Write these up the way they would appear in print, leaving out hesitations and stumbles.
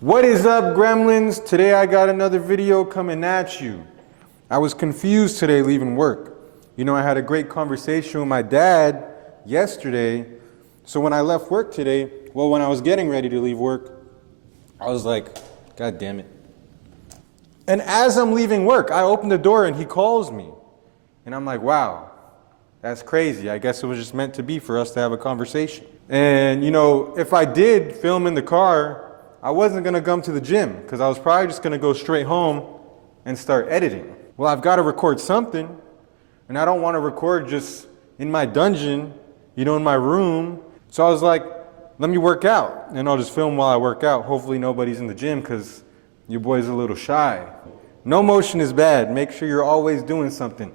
What is up, gremlins? Today I got another video coming at you. I was confused today leaving work. You know, I had a great conversation with my dad yesterday. So when I left work today, well, when I was getting ready to leave work, I was like, God damn it. And as I'm leaving work, I open the door and he calls me. And I'm like, wow, that's crazy. I guess it was just meant to be for us to have a conversation. And you know, if I did film in the car, I wasn't gonna come to the gym because I was probably just gonna go straight home and start editing. Well, I've gotta record something, and I don't wanna record just in my dungeon, you know, in my room. So I was like, let me work out, and I'll just film while I work out. Hopefully nobody's in the gym because your boy's a little shy. No motion is bad. Make sure you're always doing something,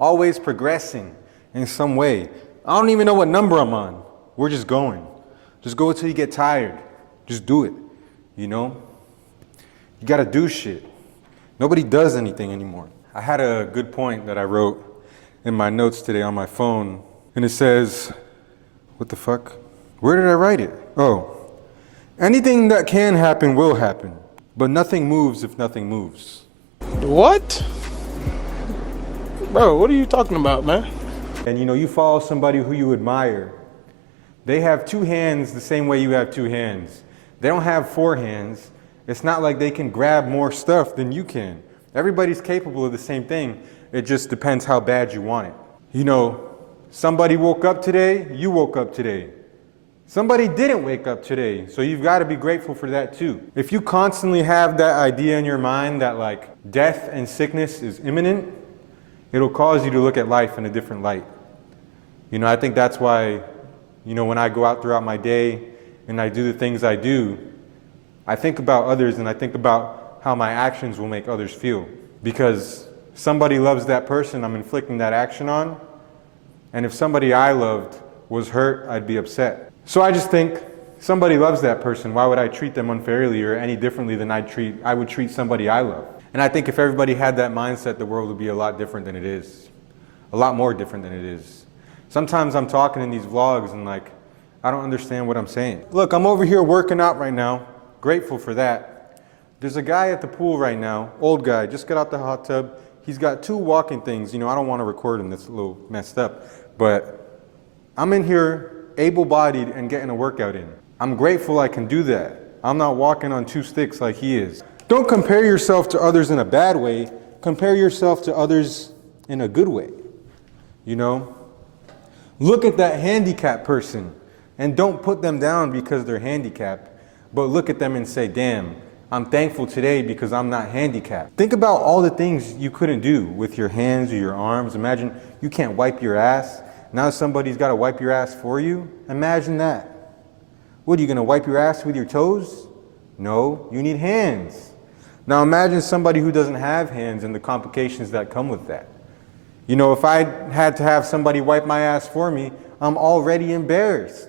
always progressing in some way. I don't even know what number I'm on. We're just going. Just go until you get tired. Just do it, you know? You gotta do shit. Nobody does anything anymore. I had a good point that I wrote in my notes today on my phone, and it says, what the fuck? Where did I write it? Oh, anything that can happen will happen, but nothing moves if nothing moves. What? Bro, what are you talking about, man? And you know, you follow somebody who you admire. They have two hands the same way you have two hands. They don't have four hands. It's not like they can grab more stuff than you can. Everybody's capable of the same thing. It just depends how bad you want it. You know, somebody woke up today, you woke up today. Somebody didn't wake up today, so you've got to be grateful for that too. If you constantly have that idea in your mind that like death and sickness is imminent, it'll cause you to look at life in a different light. You know, I think that's why, you know, when I go out throughout my day and I do the things I do, I think about others and I think about how my actions will make others feel. Because somebody loves that person I'm inflicting that action on, and if somebody I loved was hurt, I'd be upset. So I just think somebody loves that person. Why would I treat them unfairly or any differently than I would treat somebody I love? And I think if everybody had that mindset, the world would be a lot different than it is. A lot more different than it is. Sometimes I'm talking in these vlogs and like, I don't understand what I'm saying. Look, I'm over here working out right now. Grateful for that. There's a guy at the pool right now, old guy, just got out the hot tub. He's got two walking things. You know, I don't want to record him, it's a little messed up. But I'm in here able-bodied and getting a workout in. I'm grateful I can do that. I'm not walking on two sticks like he is. Don't compare yourself to others in a bad way. Compare yourself to others in a good way. You know? Look at that handicapped person and don't put them down because they're handicapped, but look at them and say, damn, I'm thankful today because I'm not handicapped. Think about all the things you couldn't do with your hands or your arms. Imagine you can't wipe your ass. Now somebody's got to wipe your ass for you. Imagine that. What, are you going to wipe your ass with your toes? No, you need hands. Now imagine somebody who doesn't have hands and the complications that come with that. You know, if I had to have somebody wipe my ass for me, I'm already embarrassed.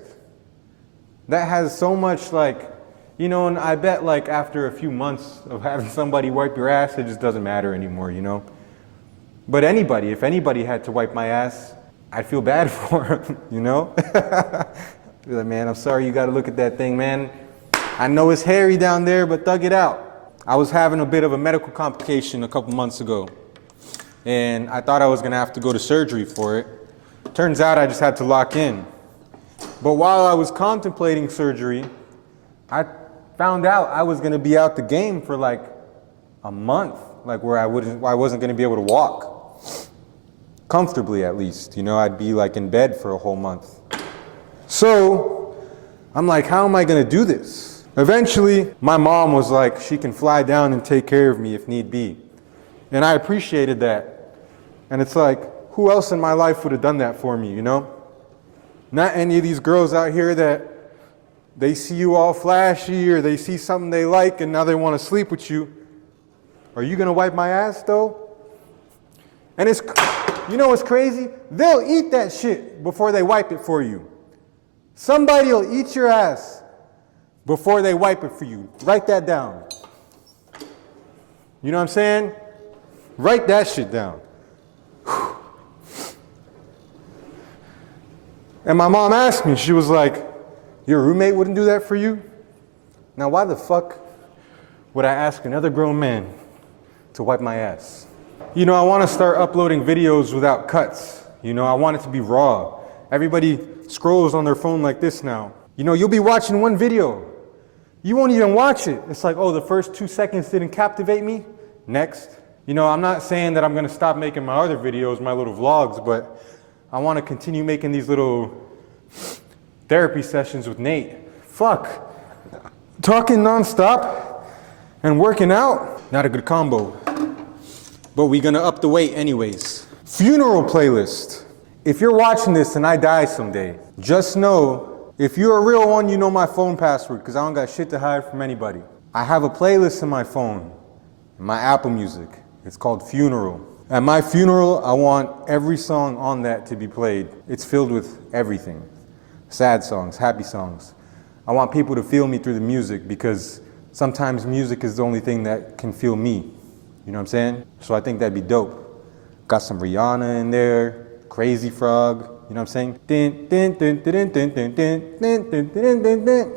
That has so much like, you know, and I bet like after a few months of having somebody wipe your ass, it just doesn't matter anymore, you know. But anybody, if anybody had to wipe my ass, I'd feel bad for him, you know? Be like, man, I'm sorry you got to look at that thing, man. I know it's hairy down there, but thug it out. I was having a bit of a medical complication a couple months ago, and I thought I was going to have to go to surgery for it. Turns out I just had to lock in. But while I was contemplating surgery, I found out I was going to be out the game for like a month, like where I wasn't going to be able to walk. Comfortably, at least, you know, I'd be like in bed for a whole month. So I'm like, how am I going to do this? Eventually, my mom was like, she can fly down and take care of me if need be. And I appreciated that. And it's like, who else in my life would have done that for me, you know? Not any of these girls out here that they see you all flashy or they see something they like and now they want to sleep with you. Are you going to wipe my ass though? And it's, you know what's crazy? They'll eat that shit before they wipe it for you. Somebody will eat your ass before they wipe it for you. Write that down. You know what I'm saying? Write that shit down. And my mom asked me, she was like, your roommate wouldn't do that for you? Now why the fuck would I ask another grown man to wipe my ass? You know, I want to start uploading videos without cuts. You know, I want it to be raw. Everybody scrolls on their phone like this now. You know, you'll be watching one video. You won't even watch it. It's like, oh, the first 2 seconds didn't captivate me. Next. You know, I'm not saying that I'm going to stop making my other videos, my little vlogs, but I want to continue making these little therapy sessions with Nate. Fuck. Talking nonstop and working out, not a good combo. But we're going to up the weight anyways. Funeral playlist. If you're watching this and I die someday, just know, if you're a real one, you know my phone password, because I don't got shit to hide from anybody. I have a playlist in my phone, in my Apple Music. It's called Funeral. At my funeral, I want every song on that to be played. It's filled with everything. Sad songs, happy songs. I want people to feel me through the music, because sometimes music is the only thing that can feel me. You know what I'm saying? So I think that'd be dope. Got some Rihanna in there. Crazy Frog, you know what I'm saying? You know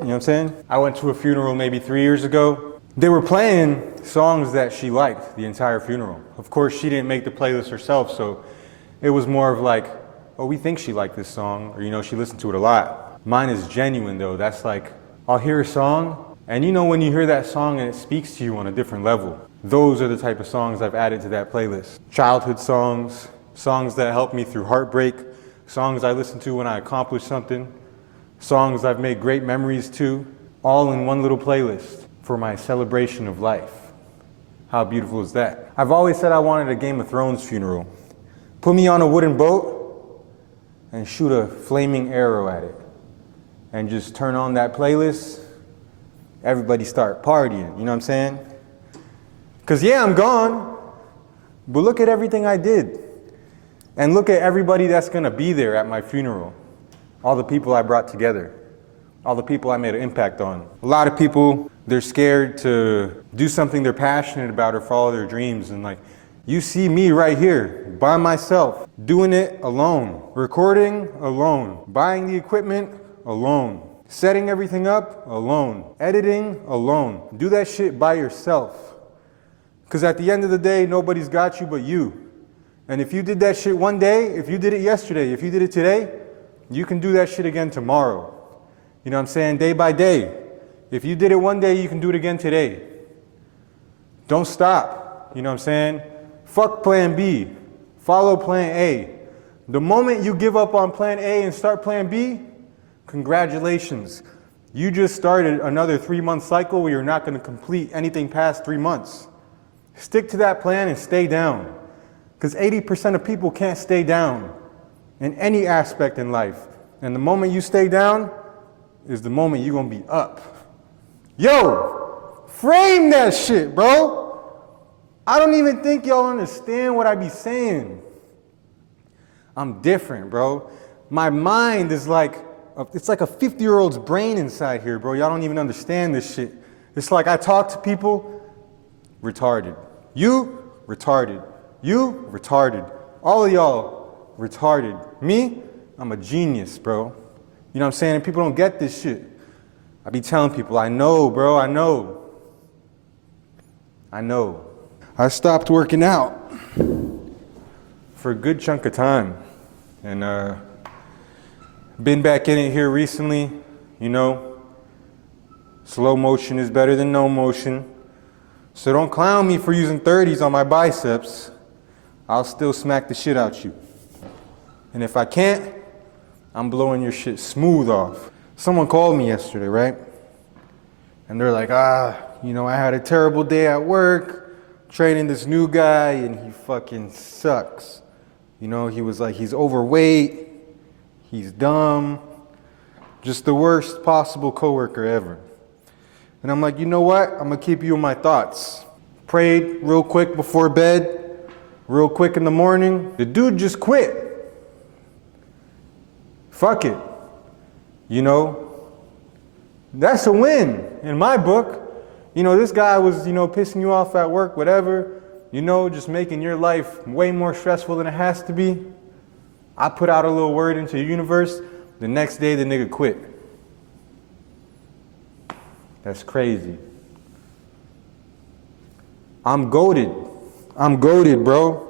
what I'm saying? I went to a funeral maybe 3 years ago. They were playing songs that she liked the entire funeral. Of course, she didn't make the playlist herself, so it was more of like, oh, we think she liked this song, or you know, she listened to it a lot. Mine is genuine though. That's like, I'll hear a song, and you know when you hear that song and it speaks to you on a different level. Those are the type of songs I've added to that playlist. Childhood songs, songs that help me through heartbreak, songs I listen to when I accomplish something, songs I've made great memories to, all in one little playlist for my celebration of life. How beautiful is that? I've always said I wanted a Game of Thrones funeral. Put me on a wooden boat and shoot a flaming arrow at it. And just turn on that playlist, everybody start partying, you know what I'm saying? Because yeah, I'm gone, but look at everything I did. And look at everybody that's going to be there at my funeral. All the people I brought together. All the people I made an impact on. A lot of people, they're scared to do something they're passionate about or follow their dreams. And like, you see me right here, by myself, doing it alone. Recording alone. Buying the equipment alone. Setting everything up alone. Editing alone. Do that shit by yourself. Because at the end of the day, nobody's got you but you. And if you did that shit one day, if you did it yesterday, if you did it today, you can do that shit again tomorrow. You know what I'm saying? Day by day. If you did it one day, you can do it again today. Don't stop. You know what I'm saying? Fuck plan B. Follow plan A. The moment you give up on plan A and start plan B, congratulations. You just started another 3-month cycle where you're not going to complete anything past 3 months. Stick to that plan and stay down. Because 80% of people can't stay down in any aspect in life. And the moment you stay down is the moment you're going to be up. Yo, frame that shit, bro. I don't even think y'all understand what I be saying. I'm different, bro. My mind is like, it's like a 50-year-old's brain inside here, bro. Y'all don't even understand this shit. It's like I talk to people, retarded. You, retarded. You, retarded. All of y'all, retarded. Me, I'm a genius, bro. You know what I'm saying? And people don't get this shit. I be telling people, I know, bro, I know. I know. I stopped working out for a good chunk of time. And been back in it here recently, you know. Slow motion is better than no motion. So don't clown me for using 30s on my biceps. I'll still smack the shit out you. And if I can't, I'm blowing your shit smooth off. Someone called me yesterday, right? And they're like, you know, I had a terrible day at work, training this new guy, and he fucking sucks. You know, he was like, he's overweight, he's dumb, just the worst possible coworker ever. And I'm like, you know what? I'm gonna keep you in my thoughts. Prayed real quick before bed. Real quick in the morning, the dude just quit. Fuck it. You know, that's a win in my book. You know, this guy was, you know, pissing you off at work, whatever, you know, just making your life way more stressful than it has to be. I put out a little word into the universe. The next day, the nigga quit. That's crazy. I'm goated. I'm goated, bro.